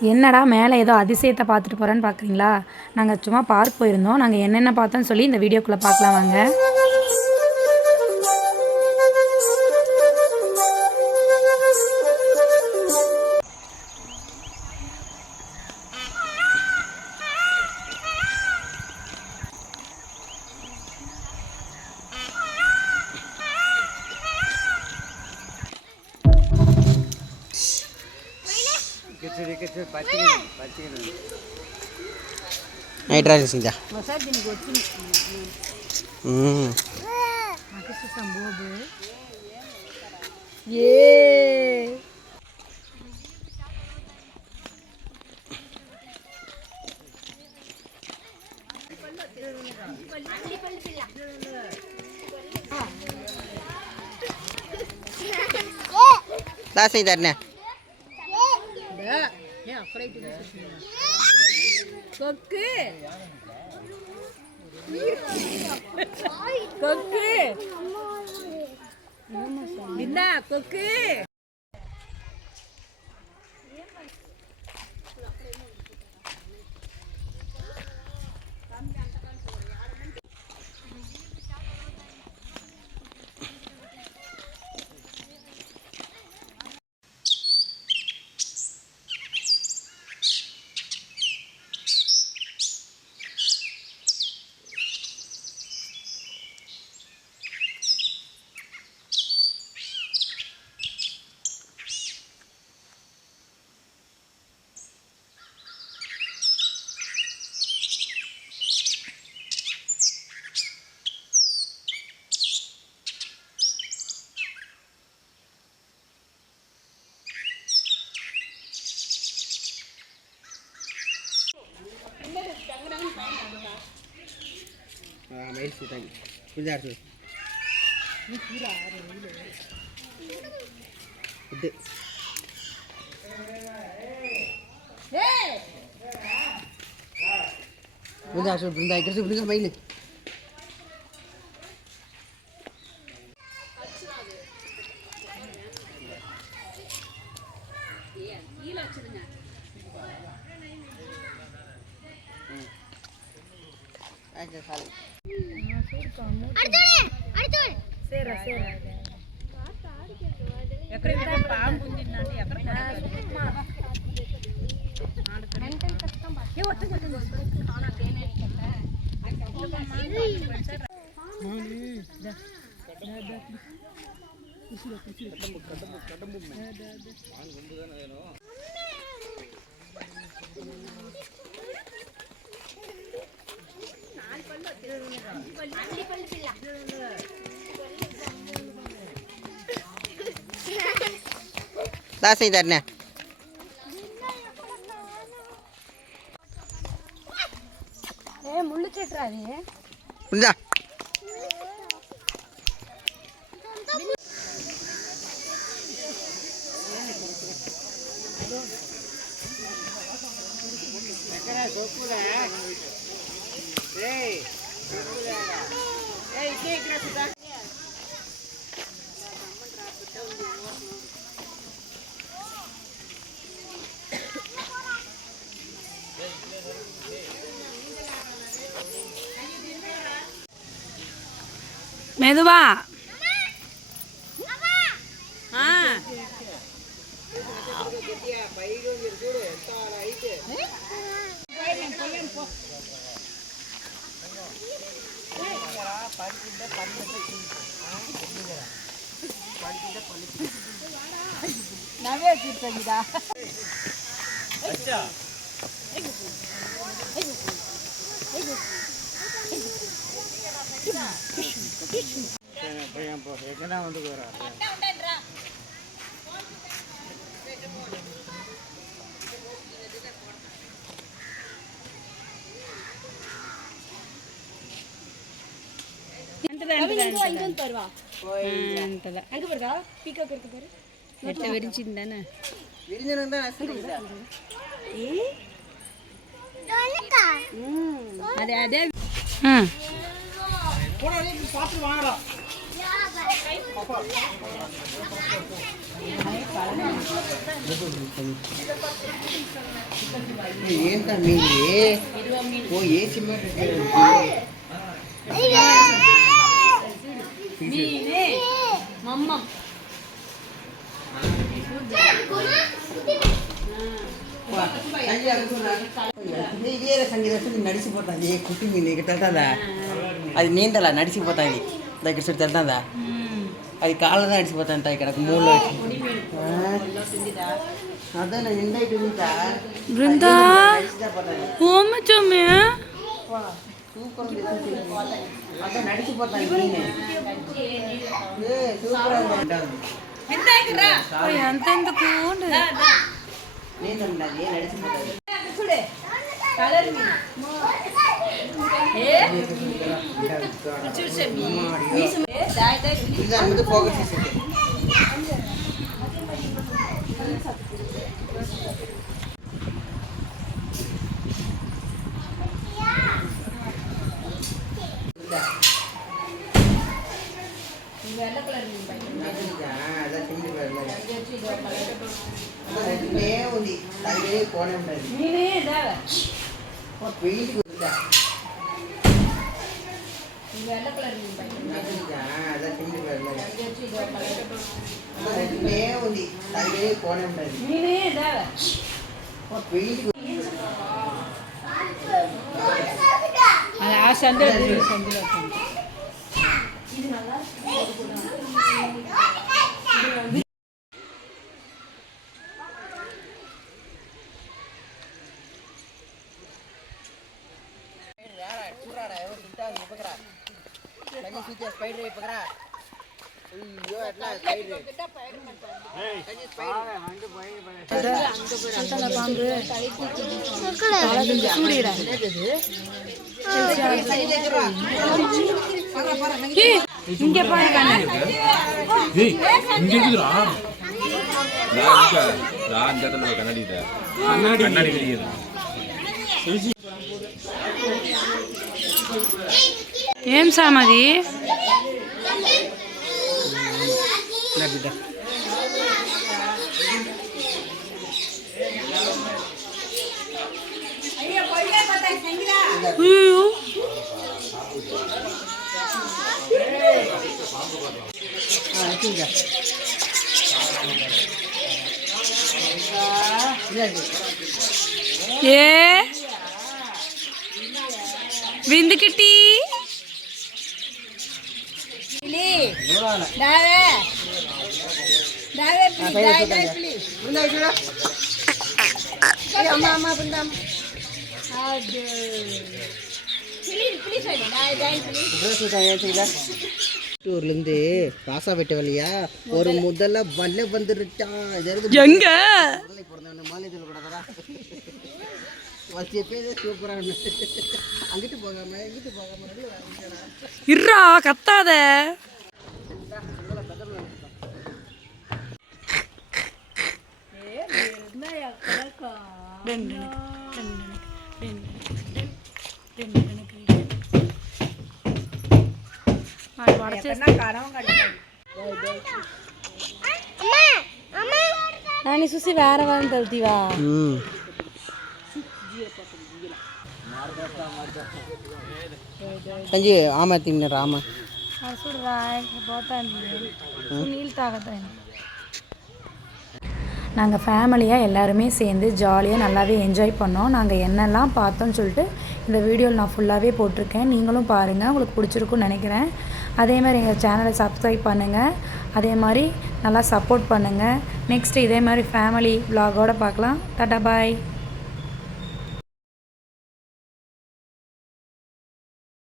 என்னடா மேலே ஏதோ அதிசயத்தை பார்த்துட்டு போகிறேன்னு பார்க்குறீங்களா? நாங்கள் சும்மா பார்க் போயிருந்தோம். நாங்கள் என்னென்ன பார்த்தோன்னு சொல்லி இந்த வீடியோக்குள்ளே பார்க்கலாம் வாங்க. నైట్రాలిసిందా దాసై దర్నే கொக்கு கொக்கு என்ன கொக்கு mail sudah pindah tu itu pindah tu pindah ikut pindah mail aja kali சேர சேர ఎక్కడ పాము ఉందిందండి ఎక్కడ మెంటల్ కష్టం ఏ వస్తుంది ఆనా తేనే दासै दर्ने ఏ ముళ్ళు చెట్టు అది ఉందా ఎక్కడ సోపురా ఏయ్ సోపురా ఏయ్ ఇక్కడ సుదా மெதுவா నవ్వే చూస్తుందా அங்க பாருங்க பீகாக் இருக்கு பாரு நெட்ட வெடிச்சிருந்தானே விரிஞ்சனங்க தான் அசல் அதே அதே ம் போடா நீ பாத்து வாங்கடா ఏంటా మీది ఓ ఏ సిమెంట్ మీనే మమ్మం ఇదే సంగీత నడిచిపోతుంది కుటుంబీ నీకు తెలుతుందా అది నీంతలా నడిచిపోతుంది దగ్గర చూడు తెలుతుందా అది కాళ్ళదా నడిచిపోతుంట ఇక్కడ మూడులో అదే నిండైతే బృందా ఓమచమే సూపర్ అదే నడిచిపోతాను సూపర్ ఎంతెందుకు నడిచిపోతాను చూడే కలర్ ముందు ఫోకస్ చేసేది ఉంది తల్లి కోనే ఉంటుంది పెయింట్ ఉంది తల్లి కోనే ఉంటుంది పెయింట్ ఆ సందులో స్పైడర్ అయిపోకరా అయ్యో అట్లా స్పైడర్ இங்கே பாருங்க ఏం సామది ఏ విందుకిట్టి ஊர்லேருந்து ராசா வெட்ட வழியா ஒரு முதல்ல வல்ல வந்துருச்சான் எங்க பிறந்தவன மாநிலத்தில் கூடாதா చెప్పేదే సూపర్ அங்கிட்டு போகாம இங்கிட்டு போகாம இர்ரா கத்தாத నాని చూసి వేరే వాళ్ళని తలుతీవా సంజీ ఆమె తిన్నారు ఆమె చూడరా పోతాను నీళ్ళు తాగుతాను நாங்கள் ஃபேமிலியாக எல்லாருமே சேர்ந்து ஜாலியாக நல்லாவே என்ஜாய் பண்ணோம். நாங்கள் என்னெல்லாம் பார்த்தோன்னு சொல்லிட்டு இந்த வீடியோவில் நான் ஃபுல்லாகவே போட்டிருக்கேன். நீங்களும் பாருங்கள், உங்களுக்கு பிடிச்சிருக்குன்னு நினைக்கிறேன். அதே மாதிரி எங்கள் சேனலை சப்ஸ்கிரைப் பண்ணுங்கள், அதே மாதிரி நல்லா சப்போர்ட் பண்ணுங்கள். நெக்ஸ்ட்டு இதே மாதிரி ஃபேமிலி vlog-ஓட பார்க்கலாம். டாடா பாய்.